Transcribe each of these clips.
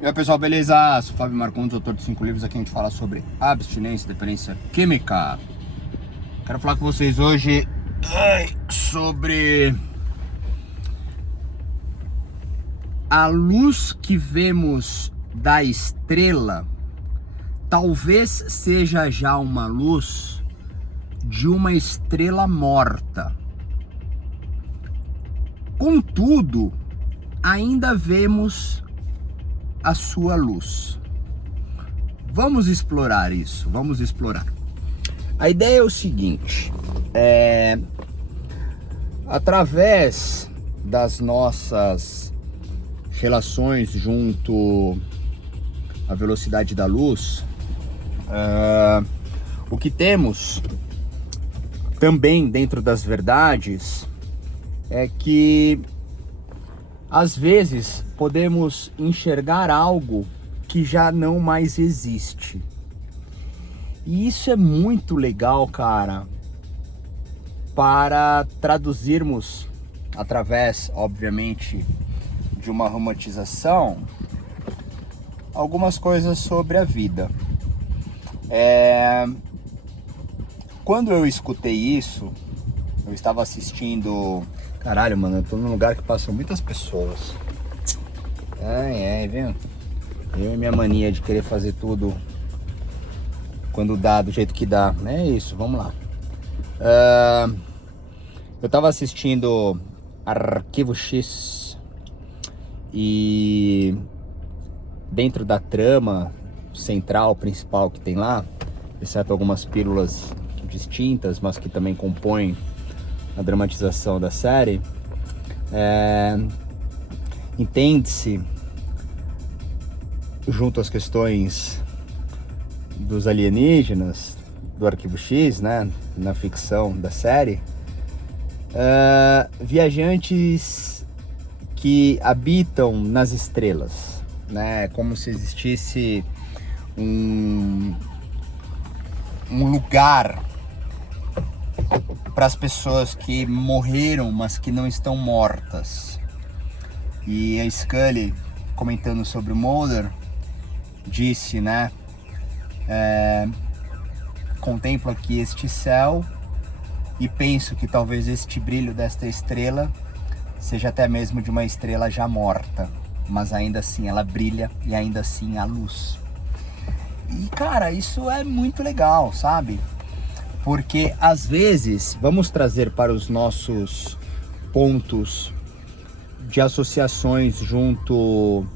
E aí pessoal, beleza? Sou o Fábio Marcondes, autor de 5 livros. Aqui a gente fala sobre abstinência e dependência química. Quero falar com vocês hoje sobre a luz que vemos da estrela. Talvez seja já uma luz de uma estrela morta. Contudo, ainda vemos a sua luz. Vamos explorar isso, vamos explorar. A ideia é o seguinte, através das nossas relações junto à velocidade da luz, o que temos também dentro das verdades é que às vezes podemos enxergar algo que já não mais existe. E isso é muito legal, cara, para traduzirmos através, obviamente, de uma romantização, algumas coisas sobre a vida. Quando eu escutei isso, eu estava assistindo... Caralho, mano, eu tô num lugar que passam muitas pessoas. Viu? Eu e minha mania de querer fazer tudo quando dá, do jeito que dá. É isso, vamos lá. Eu tava assistindo Arquivo X e dentro da trama central, principal que tem lá, exceto algumas pílulas distintas, mas que também compõem a dramatização da série, entende-se, junto às questões dos alienígenas, do Arquivo X, né, na ficção da série, viajantes que habitam nas estrelas, né, como se existisse um lugar para as pessoas que morreram, mas que não estão mortas. E a Scully, comentando sobre o Mulder, disse, né, contemplo aqui este céu e penso que talvez este brilho desta estrela seja até mesmo de uma estrela já morta, mas ainda assim ela brilha e ainda assim há luz. E cara, isso é muito legal, sabe? Porque às vezes vamos trazer para os nossos pontos de associações junto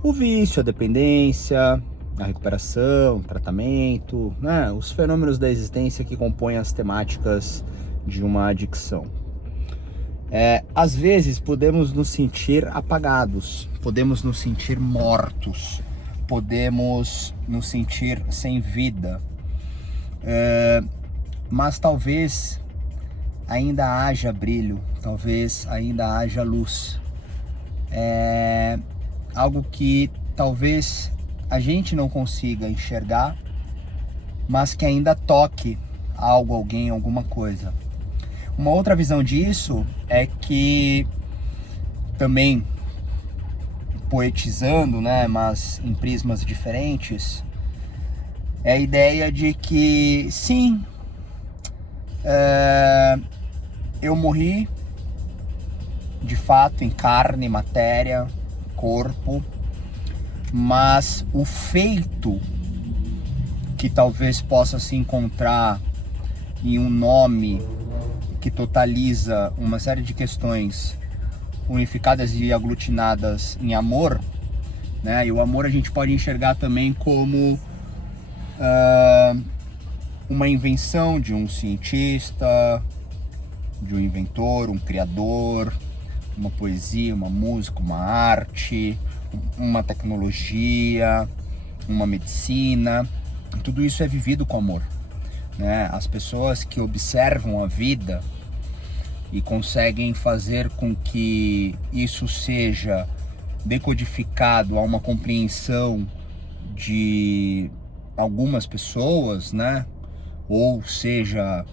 o vício, a dependência, a recuperação, o tratamento, né? Os fenômenos da existência que compõem as temáticas de uma adicção. Às vezes podemos nos sentir apagados, podemos nos sentir mortos, podemos nos sentir sem vida. Mas talvez ainda haja brilho, talvez ainda haja luz. Algo que talvez a gente não consiga enxergar, mas que ainda toque algo, alguém, alguma coisa. Uma outra visão disso é que, também poetizando, né, mas em prismas diferentes, é a ideia de que sim, eu morri de fato em carne, matéria, corpo, mas o feito que talvez possa se encontrar em um nome que totaliza uma série de questões unificadas e aglutinadas em amor, né? E o amor a gente pode enxergar também como uma invenção de um cientista, de um inventor, um criador, uma poesia, uma música, uma arte, uma tecnologia, uma medicina. Tudo isso é vivido com amor, né? As pessoas que observam a vida e conseguem fazer com que isso seja decodificado a uma compreensão de algumas pessoas, né? Ou seja,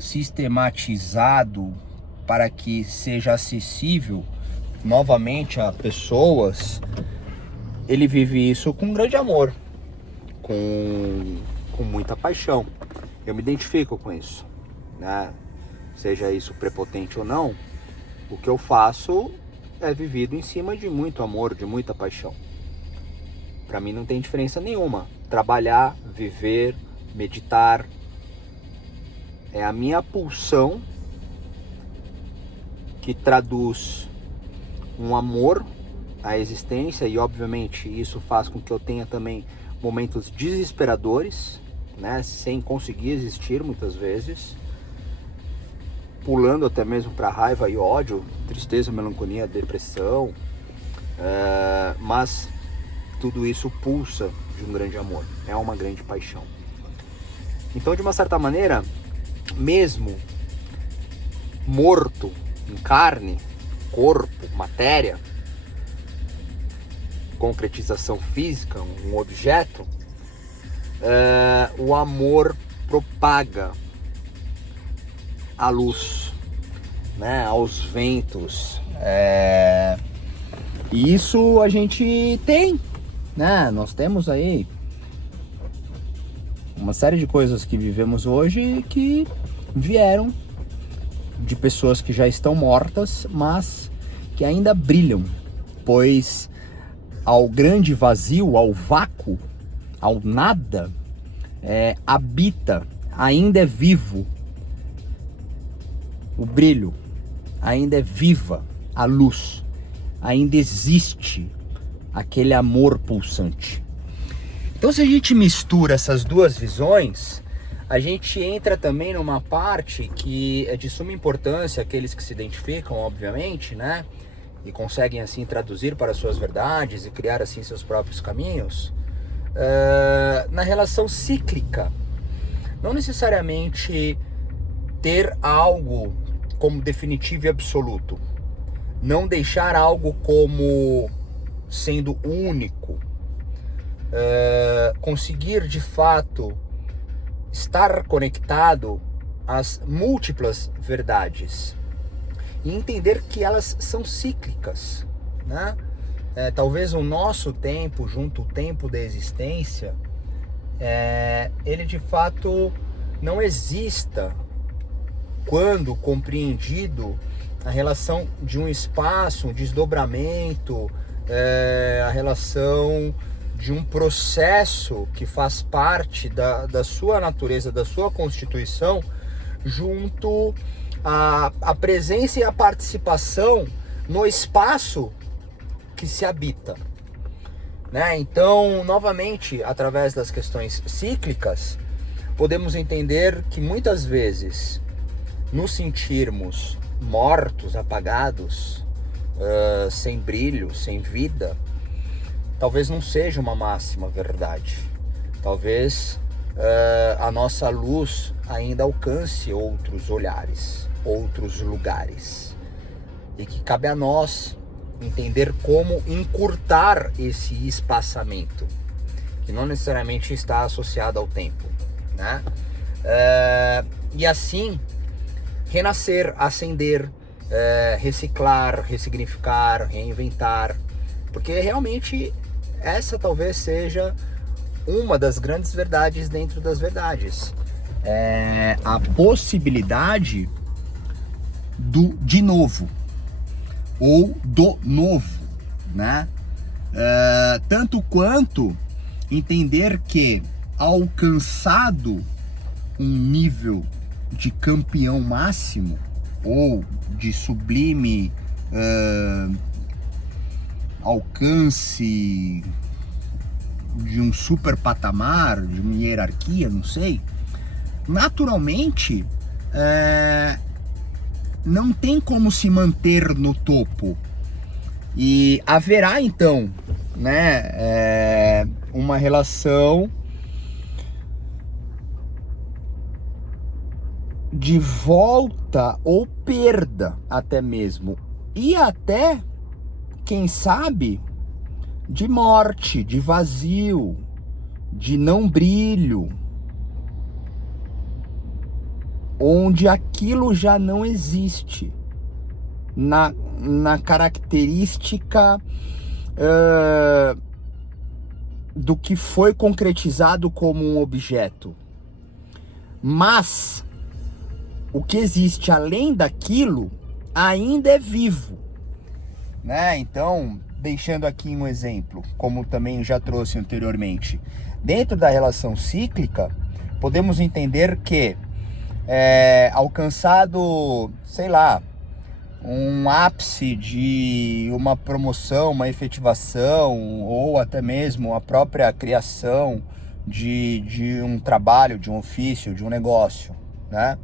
sistematizado para que seja acessível novamente a pessoas, ele vive isso com grande amor, com muita paixão. Eu me identifico com isso, né? Seja isso prepotente ou não, o que eu faço é vivido em cima de muito amor, de muita paixão. Para mim não tem diferença nenhuma. Trabalhar, viver, meditar, é a minha pulsão que traduz um amor à existência, e obviamente isso faz com que eu tenha também momentos desesperadores, né, sem conseguir existir muitas vezes, pulando até mesmo para raiva e ódio, tristeza, melancolia, depressão, mas tudo isso pulsa de um grande amor, é uma grande paixão. Então, de uma certa maneira, mesmo morto em carne, corpo, matéria, concretização física, um objeto, o amor propaga a luz, né, aos ventos, e isso a gente tem, né? Nós temos aí uma série de coisas que vivemos hoje que vieram de pessoas que já estão mortas, mas que ainda brilham, pois ao grande vazio, ao vácuo, ao nada, habita, ainda é vivo o brilho, ainda é viva a luz, ainda existe aquele amor pulsante. Então, se a gente mistura essas duas visões, a gente entra também numa parte que é de suma importância, aqueles que se identificam, obviamente, né? E conseguem assim traduzir para suas verdades e criar assim seus próprios caminhos, na relação cíclica. Não necessariamente ter algo como definitivo e absoluto. Não deixar algo como sendo único. Conseguir de fato estar conectado às múltiplas verdades e entender que elas são cíclicas, né? Talvez o nosso tempo, junto ao tempo da existência, ele de fato não exista quando compreendido a relação de um espaço, um desdobramento, a relação de um processo que faz parte da sua natureza, da sua constituição, junto à presença e à participação no espaço que se habita, né? Então, novamente, através das questões cíclicas, podemos entender que muitas vezes nos sentirmos mortos, apagados, sem brilho, sem vida, talvez não seja uma máxima verdade. Talvez a nossa luz ainda alcance outros olhares, outros lugares, e que cabe a nós entender como encurtar esse espaçamento, que não necessariamente está associado ao tempo, né? E assim renascer, ascender, reciclar, ressignificar, reinventar, porque realmente essa talvez seja uma das grandes verdades dentro das verdades. A possibilidade de novo, ou do novo, né? Tanto quanto entender que, alcançado um nível de campeão máximo, ou de sublime alcance de um super patamar, de uma hierarquia, não sei, naturalmente não tem como se manter no topo. E haverá então, né, uma relação de volta ou perda até mesmo, e até, quem sabe, de morte, de vazio, de não brilho, onde aquilo já não existe na característica do que foi concretizado como um objeto. Mas o que existe além daquilo ainda é vivo, né? Então, deixando aqui um exemplo, como também já trouxe anteriormente, dentro da relação cíclica, podemos entender que alcançado, sei lá, um ápice de uma promoção, uma efetivação, ou até mesmo a própria criação de um trabalho, de um ofício, de um negócio, né?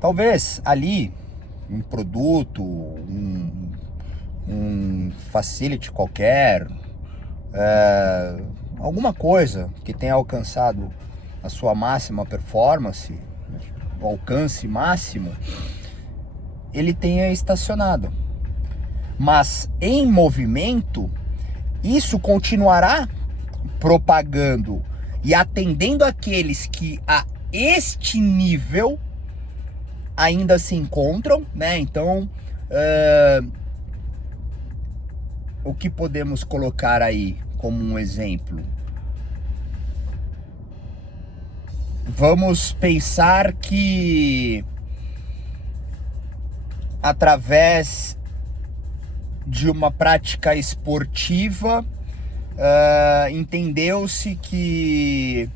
Talvez ali um produto, um facility qualquer, alguma coisa que tenha alcançado a sua máxima performance, o alcance máximo, ele tenha estacionado. Mas em movimento, isso continuará propagando e atendendo aqueles que a este nível ainda se encontram, né? Então, o que podemos colocar aí como um exemplo? Vamos pensar que através de uma prática esportiva, entendeu-se que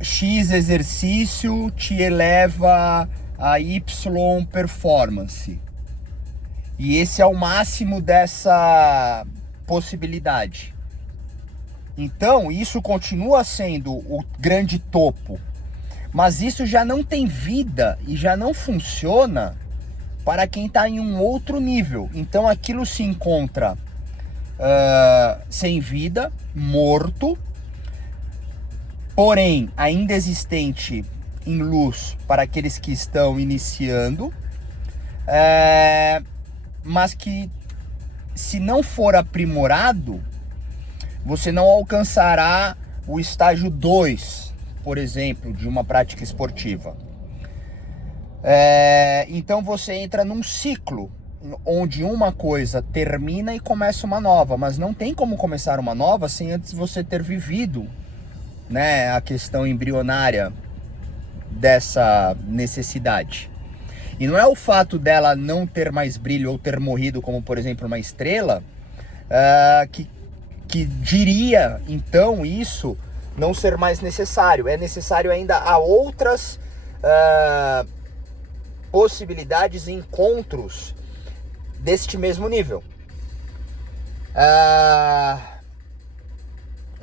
X exercício te eleva a Y performance. E esse é o máximo dessa possibilidade. Então, isso continua sendo o grande topo, mas isso já não tem vida e já não funciona para quem está em um outro nível. Então, aquilo se encontra sem vida, morto, porém ainda existente em luz para aqueles que estão iniciando, mas que, se não for aprimorado, você não alcançará o estágio 2, por exemplo, de uma prática esportiva. Então você entra num ciclo onde uma coisa termina e começa uma nova, mas não tem como começar uma nova sem antes você ter vivido, né, a questão embrionária dessa necessidade. E não é o fato dela não ter mais brilho ou ter morrido, como por exemplo uma estrela, que diria então isso não ser mais necessário. É necessário ainda a outras possibilidades e encontros deste mesmo nível.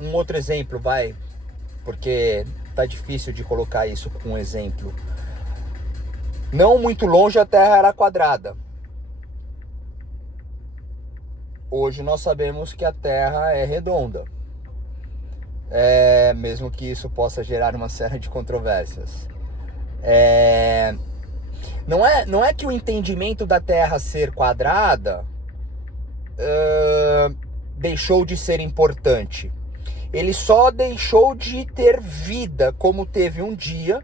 Um outro exemplo, porque tá difícil de colocar isso com um exemplo. Não muito longe a Terra era quadrada. Hoje nós sabemos que a Terra é redonda. Mesmo que isso possa gerar uma série de controvérsias. Não é que o entendimento da Terra ser quadrada deixou de ser importante. Ele só deixou de ter vida, como teve um dia.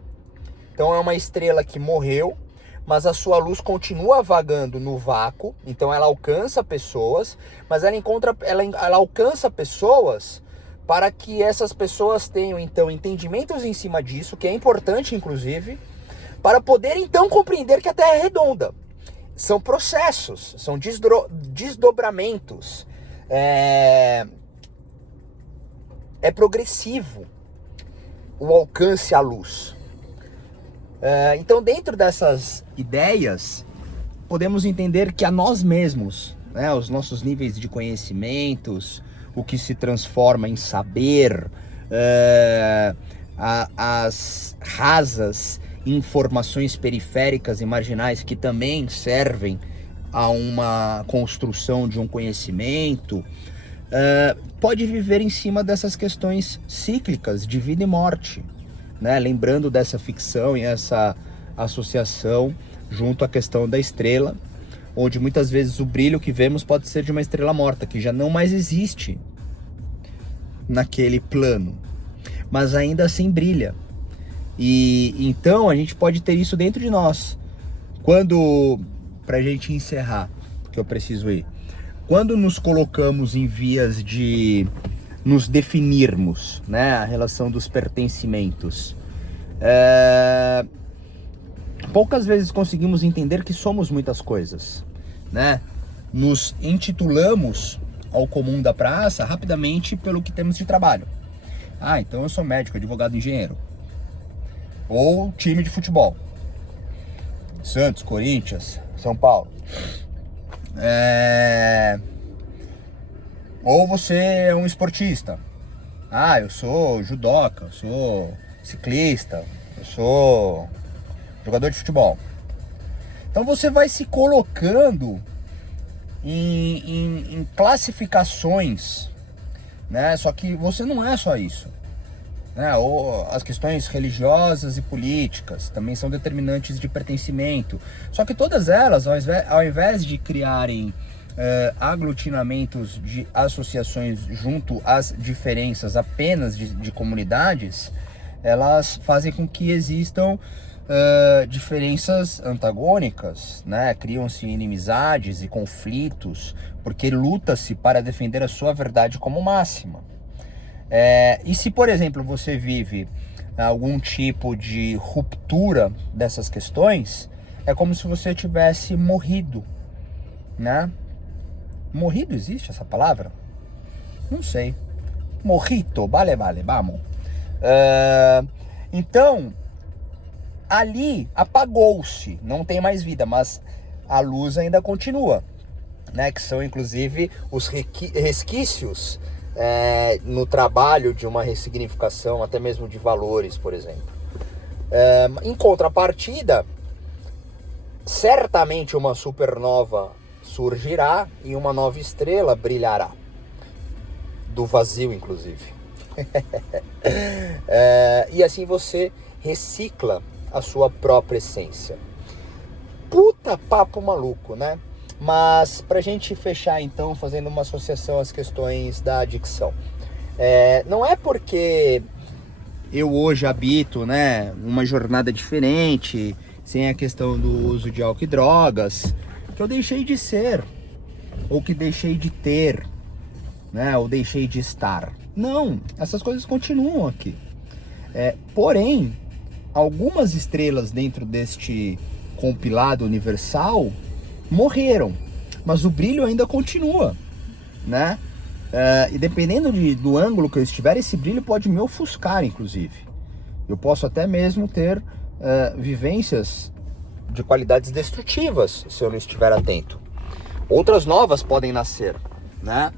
Então é uma estrela que morreu, mas a sua luz continua vagando no vácuo. Então ela alcança pessoas, mas ela alcança pessoas para que essas pessoas tenham então entendimentos em cima disso, que é importante inclusive, para poder então compreender que a Terra é redonda. São processos, são desdobramentos. É progressivo o alcance à luz. Então, dentro dessas ideias, podemos entender que a nós mesmos, né, os nossos níveis de conhecimentos, o que se transforma em saber, as rasas informações periféricas e marginais que também servem a uma construção de um conhecimento, pode viver em cima dessas questões cíclicas de vida e morte, né? Lembrando dessa ficção e essa associação junto à questão da estrela, onde muitas vezes o brilho que vemos pode ser de uma estrela morta, que já não mais existe naquele plano, mas ainda assim brilha. E então a gente pode ter isso dentro de nós. pra gente encerrar, que eu preciso ir, quando nos colocamos em vias de nos definirmos, né, a relação dos pertencimentos, poucas vezes conseguimos entender que somos muitas coisas, né? Nos intitulamos ao comum da praça rapidamente pelo que temos de trabalho. Ah, então eu sou médico, advogado, engenheiro. Ou time de futebol. Santos, Corinthians, São Paulo. Ou você é um esportista. Ah, eu sou judoca, eu sou ciclista, eu sou jogador de futebol. Então você vai se colocando em classificações, né? Só que você não é só isso, né? Ou as questões religiosas e políticas também são determinantes de pertencimento. Só que todas elas, ao invés de criarem aglutinamentos de associações junto às diferenças apenas de comunidades, elas fazem com que existam diferenças antagônicas, né? Criam-se inimizades e conflitos, porque luta-se para defender a sua verdade como máxima. E se, por exemplo, você vive algum tipo de ruptura dessas questões, é como se você tivesse morrido, né? Morrido, existe essa palavra? Não sei. Morrito, vale, vamos. Então, ali apagou-se, não tem mais vida, mas a luz ainda continua, né? Que são inclusive os resquícios no trabalho de uma ressignificação, até mesmo de valores, por exemplo. Em contrapartida, certamente uma supernova surgirá e uma nova estrela brilhará, do vazio inclusive. E assim você recicla a sua própria essência. Puta papo maluco, né? Mas pra gente fechar então, fazendo uma associação às questões da adicção. Não é porque eu hoje habito, né, uma jornada diferente, sem a questão do uso de álcool e drogas, que eu deixei de ser, ou que deixei de ter, né, ou deixei de estar. Não, essas coisas continuam aqui. Porém, algumas estrelas dentro deste compilado universal morreram, mas o brilho ainda continua, né? E dependendo do ângulo que eu estiver, esse brilho pode me ofuscar, inclusive. Eu posso até mesmo ter vivências de qualidades destrutivas, se eu não estiver atento. Outras novas podem nascer, né?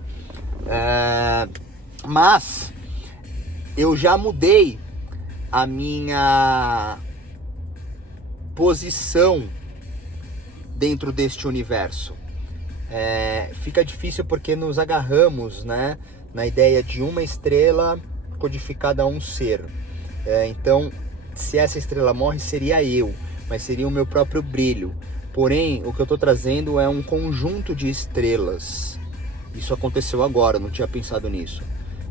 Mas eu já mudei a minha posição dentro deste universo. Fica difícil porque nos agarramos, né, na ideia de uma estrela codificada a um ser. Então, se essa estrela morre, seria eu, mas seria o meu próprio brilho. Porém, o que eu estou trazendo é um conjunto de estrelas. Isso aconteceu agora, eu não tinha pensado nisso.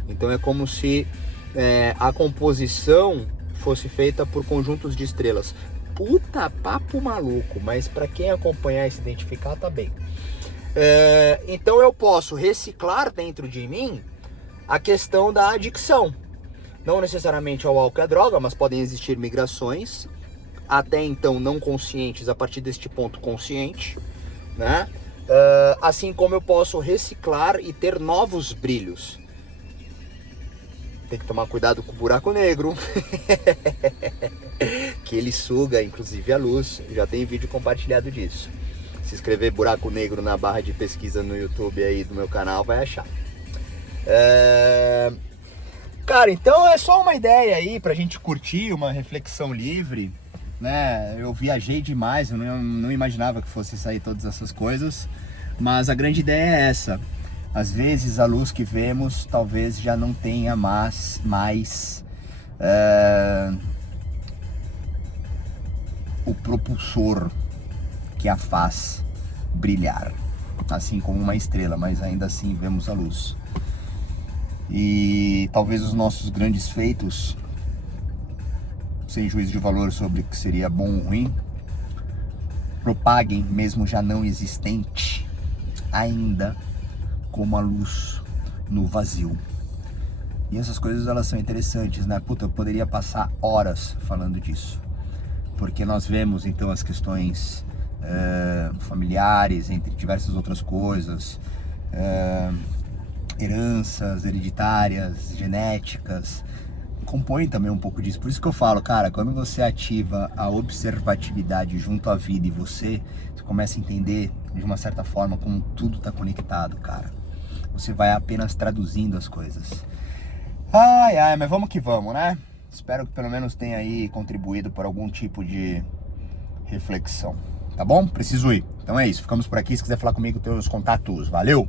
Então é como se a composição fosse feita por conjuntos de estrelas. Puta papo maluco, mas para quem acompanhar e se identificar, tá bem. Então eu posso reciclar dentro de mim a questão da adicção. Não necessariamente ao álcool e à droga, mas podem existir migrações, até então não conscientes, a partir deste ponto consciente, né? Assim como eu posso reciclar e ter novos brilhos. Tem que tomar cuidado com o buraco negro, que ele suga inclusive a luz. Já tem vídeo compartilhado disso. Se escrever buraco negro na barra de pesquisa no YouTube aí do meu canal, vai achar. Cara, então é só uma ideia aí pra gente curtir, uma reflexão livre, né? Eu viajei demais, eu não imaginava que fosse sair todas essas coisas, mas a grande ideia é essa. Às vezes a luz que vemos talvez já não tenha mais o propulsor que a faz brilhar, assim como uma estrela, mas ainda assim vemos a luz. E talvez os nossos grandes feitos, sem juízo de valor sobre o que seria bom ou ruim, propaguem, mesmo já não existente, ainda como a luz no vazio. E essas coisas, elas são interessantes, né? Puta, eu poderia passar horas falando disso. Porque nós vemos, então, as questões familiares, entre diversas outras coisas, heranças hereditárias, genéticas, compõe também um pouco disso. Por isso que eu falo, cara, quando você ativa a observatividade junto à vida e você começa a entender, de uma certa forma, como tudo tá conectado, cara. Você vai apenas traduzindo as coisas. Ai, mas vamos que vamos, né? Espero que pelo menos tenha aí contribuído por algum tipo de reflexão. Tá bom? Preciso ir. Então é isso. Ficamos por aqui. Se quiser falar comigo, tem os contatos. Valeu!